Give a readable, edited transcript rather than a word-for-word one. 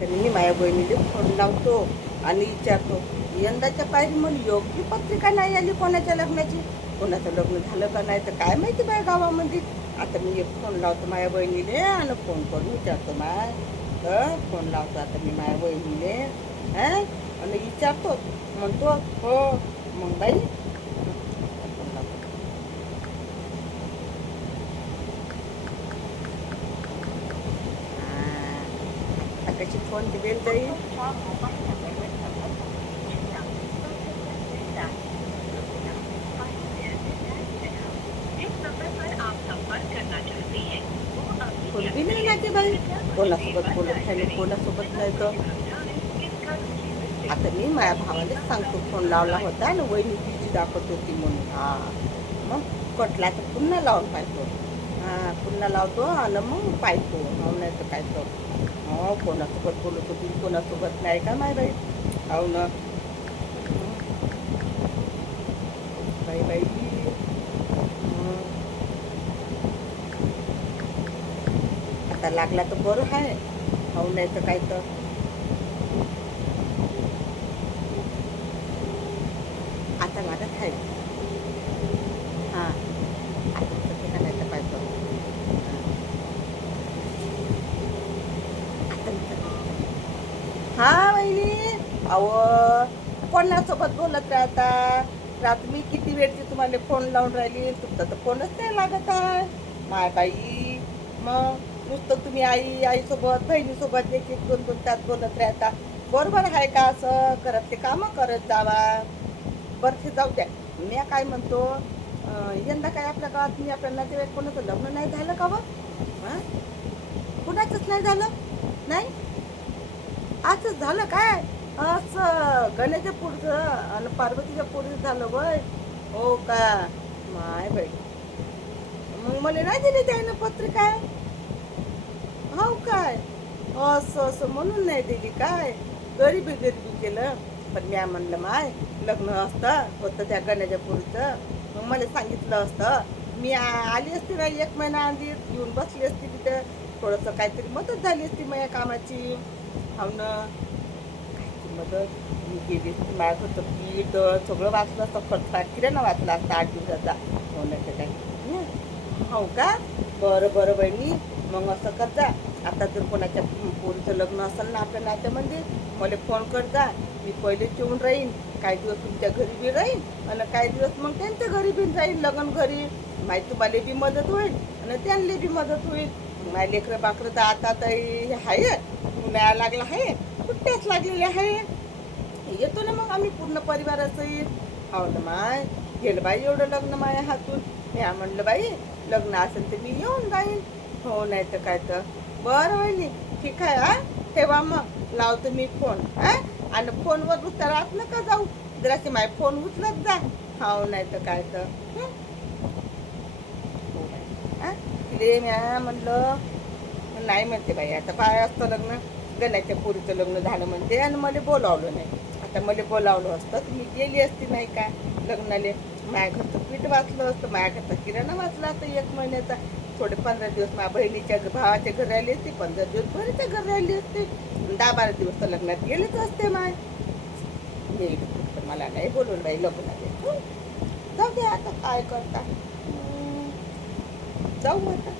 तर मी माझ्या बहिणीला फोन लावतो आणि विचारतो, यंदाच्या पायरी मला योग्य पत्रिका नाही आली कोणाच्या लग्नाची. कोणाचं लग्न झालं का नाही तर काय माहिती बाय गावामध्ये. आता मी एक फोन लावतो माझ्या बहिणीले आणि फोन करून विचारतो माय. तर फोन लावतो आता मी माझ्या बहिणीले आणि विचारतो. म्हणतो हो. मग बाई फोन लावतो. आता कशी फोन बेल जाईल. फोन बी नाही लागे बाई. कोणासोबत बोलत आहे कोणासोबत नाही तर. आता मी माझ्या भावालाच सांगतो फोन लावला होता आणि वहिनी तिची दाखवत होती म्हणून. मग कटला तर पुन्हा लावून पाहतो. पुन्हा लावतो आणि मग पाहतो. हो नाही तर काय तर. हो कोणासोबत बोलत होती कोणासोबत नाही का माय बाई. हो ना बाई बाई. आता लागला तर बरं आहे. हो नाही तर काय तर. आता लागत आहे. हां आता नाही तर काय तर. हा वहिनी. अहो कोणासोबत बोलत राहता. रात मी किती वेळची तुम्हाला फोन लावून राहिली तुमचा तर फोनच नाही लागत आहे माय बाई. मग नुसतं तुम्ही आईसोबत बहिणीसोबत एक एक दोन दोन तास बोलत राहता. बरोबर आहे का असं घरातले कामं करत जावा. बरं ते जाऊ द्या. मी काय म्हणतो यंदा काय आपल्या गावात मी आपल्या नातेवाईक कोणाचं लग्न नाही झालं का बा. कुणाचंच नाही झालं. नाही असं झालं काय. असं गण्याच्या पुढचं आणि पार्वतीच्या पुढचं झालं वय. हो का माय बाई. मग मला नाही दिली त्यानं पत्रिका. हो काय असं असं म्हणून नाही दिली काय. गरिबी केलं. पण मी म्हणलं माय लग्न असतं होतं त्या गण्याच्या पुढचं मग मला सांगितलं असतं. मी आली असती ना 1 महिना आधी येऊन बसली असती तिथं. थोडंसं काहीतरी मदत झाली असती माझ्या कामाची. हो ना काहीतरी मदत मी गेली असती. माझ्या होतं पीठ सगळं वाचलं असतं. खर्च किराणा वाचला असता 8 दिवसाचा. हो नाही तर काय. हो का बरं बरं बहिणी. मग असं कर जा. आता जर कोणाच्या पोरीचं लग्न असेल ना आपल्या नात्यामध्ये मला फोन कर जा. मी पहिलेच येऊन राहीन. काही दिवस तुमच्या घरी बी राहीन आणि काही दिवस मग त्यांच्या घरी बी जाईन लग्न घरी. माहिती तुम्हाला बी मदत होईल आणि त्यांना बी मदत होईल. माझ्या लेकरं बाकरं तर आता तर हे आहे उन्हाळा लागला आहे. सुट्ट्याच लागलेल्या आहे. येतो ना मग आम्ही पूर्ण परिवारासहित. हो ना माय गेलं बाई एवढं लग्न माझ्या हातून. मी म्हणलं बाई लग्न असेल तर मी येऊन जाईन. हो नाही तर काय तर. बरं वहिनी ठीक आहे. ठेवा मग लावतो मी फोन. आणि फोनवर नुसतं राहत नका जाऊ. जराशी माझे फोन उचलत जा. हो नाही तर काय तर. तिले म्या म्हणलं नाही म्हणते बाई. आता काय असतं लग्न गण्याच्या पोरीचं लग्न झालं म्हणते आणि मला बोलावलं नाही. आता मला बोलावलं असतं तर मी गेली असती नाही का लग्नाले. माझ्या घरचं पीठ वाचलं असतं. माझ्या घरचा किराणा वाचला असतं 1 महिन्याचा. थोडे 15 दिवस माझ्या बहिणीच्या भावाच्या घरी राहिली असते. 15 दिवस बहिणीच्या घरी राहिली असते. 10-12 दिवस तर लग्नात गेलेच असते माय. पण मला नाही बोलवलं बाई लग्नाले. जाऊ दे आता काय करता. जाऊ आता.